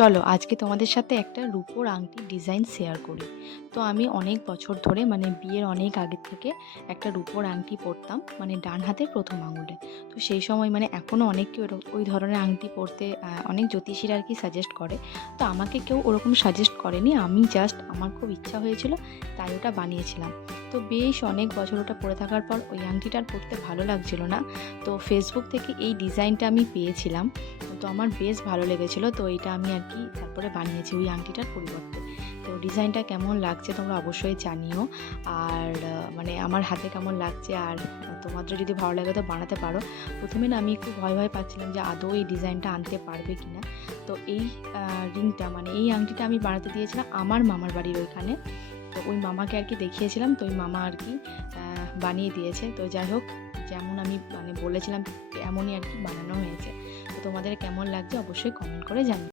চলো আজকে তোমাদের সাথে একটা রূপোর আংটির ডিজাইন শেয়ার করি। তো আমি অনেক বছর ধরে মানে বিয়ের অনেক আগে থেকে একটা রূপোর আংটি পরতাম, মানে ডান হাতের প্রথম আঙুলে। তো সেই সময় মানে এখনও অনেককে ওই ধরনের আংটি পরতে অনেক জ্যোতিষীরা আর কি সাজেস্ট করে। তো আমাকে কেউ ওরকম সাজেস্ট করেনি, আমি জাস্ট আমার খুব ইচ্ছা হয়েছিল তাই ওটা বানিয়েছিলাম। তো বেশ অনেক বছর ওটা পরে থাকার পর ওই আংটিটা আর পরতে ভালো লাগছিল না। তো ফেসবুক থেকে এই ডিজাইনটা আমি পেয়েছিলাম, তো আমার বেশ ভালো লেগেছিলো। তো এইটা আমি আর কি তারপরে বানিয়েছি ওই আংটিটার পরিবর্তে। তো ডিজাইনটা কেমন লাগছে তোমরা অবশ্যই জানিও, আর মানে আমার হাতে কেমন লাগছে, আর তোমাদের যদি ভালো লাগে তো বানাতে পারো। প্রথমে না আমি একটু ভয় ভয় পাচ্ছিলাম যে আদৌ এই ডিজাইনটা আনতে পারবে কি না। তো এই রিংটা মানে এই আংটিটা আমি বানাতে দিয়েছিলাম আমার মামার বাড়ির ওইখানে। তো ওই মামাকে আর কি দেখিয়েছিলাম, তো ওই মামা আর কি বানিয়ে দিয়েছে। তো যাই হোক, যেমন আমি মানে বলেছিলাম এমনই আর কি বানানো হয়েছে। তো তোমাদের কেমন লাগছে অবশ্যই কমেন্ট করে জানিও।